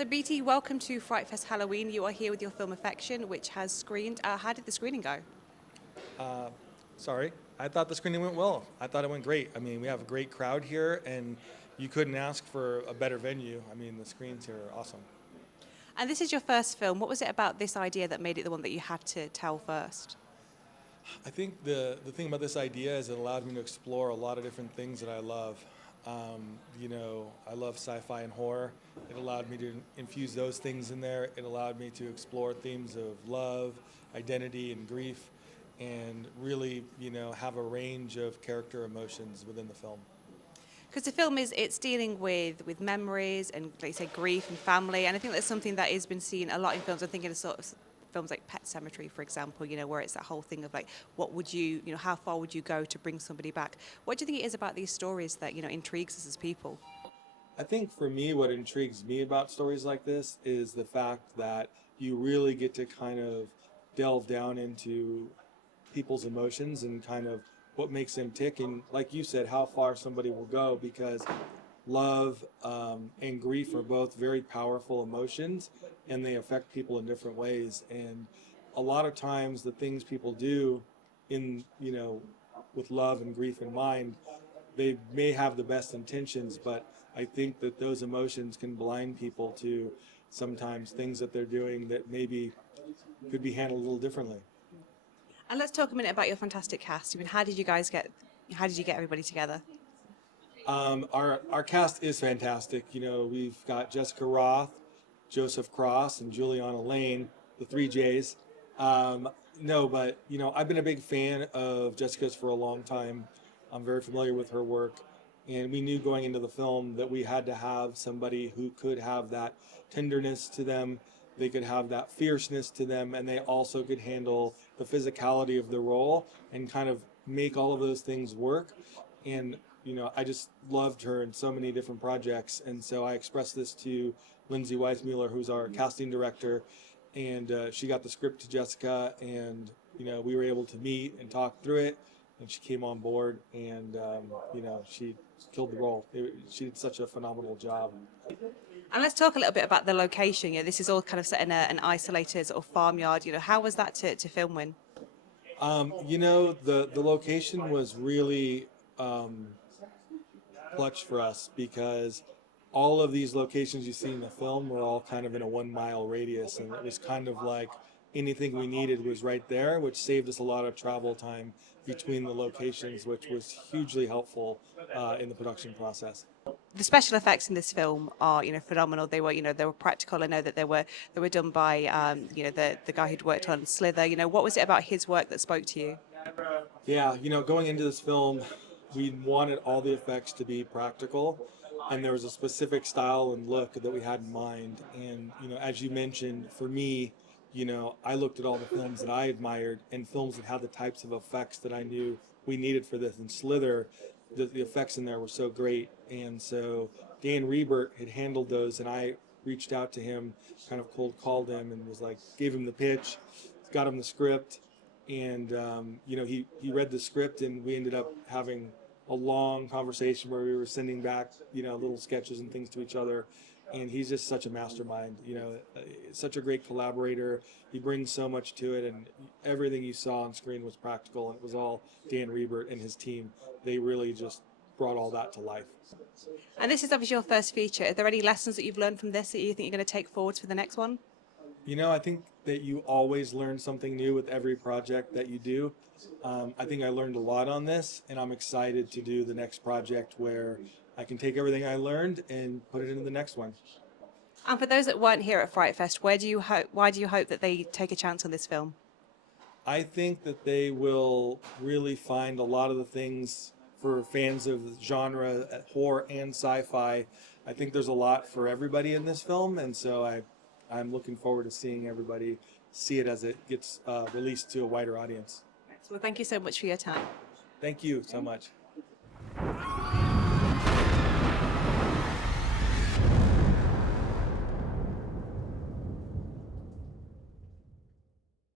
So BT, welcome to FrightFest Halloween. You are here with your film Affection, which has screened. How did the screening go? Sorry, I thought the screening went well. I thought it went great. I mean, we have a great crowd here, and you couldn't ask for a better venue. I mean, the screens here are awesome. And this is your first film. What was it about this idea that made it the one that you had to tell first? I think the thing about this idea is it allowed me to explore a lot of different things that I love. I love sci-fi and horror. It allowed me to infuse those things in there. It allowed me to explore themes of love, identity, and grief, and really, have a range of character emotions within the film. Because the film it's dealing with memories and, like you say, grief and family. And I think that's something that has been seen a lot in films. I'm thinking of sort of films like Pet Sematary, for example, where it's that whole thing of like, what would you, how far would you go to bring somebody back? What do you think it is about these stories that, intrigues us as people? I think for me, what intrigues me about stories like this is the fact that you really get to kind of delve down into people's emotions and kind of what makes them tick. And like you said, how far somebody will go, because love and grief are both very powerful emotions, and they affect people in different ways. And a lot of times the things people do with love and grief in mind, they may have the best intentions, but I think that those emotions can blind people to sometimes things that they're doing that maybe could be handled a little differently. And let's talk a minute about your fantastic cast. I mean, how did you get everybody together? Our cast is fantastic. We've got Jessica Roth, Joseph Cross, and Juliana Lane, the three J's. I've been a big fan of Jessica's for a long time. I'm very familiar with her work, and we knew going into the film that we had to have somebody who could have that tenderness to them. They could have that fierceness to them, and they also could handle the physicality of the role and kind of make all of those things work. And I just loved her in so many different projects, and so I expressed this to Lindsay Weissmuller, who's our casting director, and she got the script to Jessica, and we were able to meet and talk through it, and she came on board, and she killed the role. She did such a phenomenal job. And let's talk a little bit about the location. This is all kind of set in an isolated sort of farmyard. How was that to film in? The location was really clutch for us, because all of these locations you see in the film were all kind of in a 1 mile radius, and it was kind of like anything we needed was right there, which saved us a lot of travel time between the locations, which was hugely helpful in the production process. The special effects in this film are, phenomenal. They were practical. I know that they were done by, the guy who'd worked on Slither. What was it about his work that spoke to you? Yeah, going into this film, we wanted all the effects to be practical, and there was a specific style and look that we had in mind. And, as you mentioned, for me, I looked at all the films that I admired and films that had the types of effects that I knew we needed for this. And Slither, the effects in there were so great. And so Dan Rebert had handled those, and I reached out to him, kind of cold called him, and was like, gave him the pitch, got him the script. And, he read the script, and we ended up having a long conversation where we were sending back, little sketches and things to each other. And he's just such a mastermind, such a great collaborator. He brings so much to it, and everything you saw on screen was practical, and it was all Dan Rebert and his team. They really just brought all that to life. And this is obviously your first feature. Are there any lessons that you've learned from this that you think you're going to take forward for the next one? I think that you always learn something new with every project that you do. I think I learned a lot on this, and I'm excited to do the next project where I can take everything I learned and put it into the next one. And for those that weren't here at FrightFest, why do you hope that they take a chance on this film? I think that they will really find a lot of the things for fans of the genre, horror and sci-fi. I think there's a lot for everybody in this film, and so I'm looking forward to seeing everybody see it as it gets released to a wider audience. Well, thank you so much for your time. Thank you so much.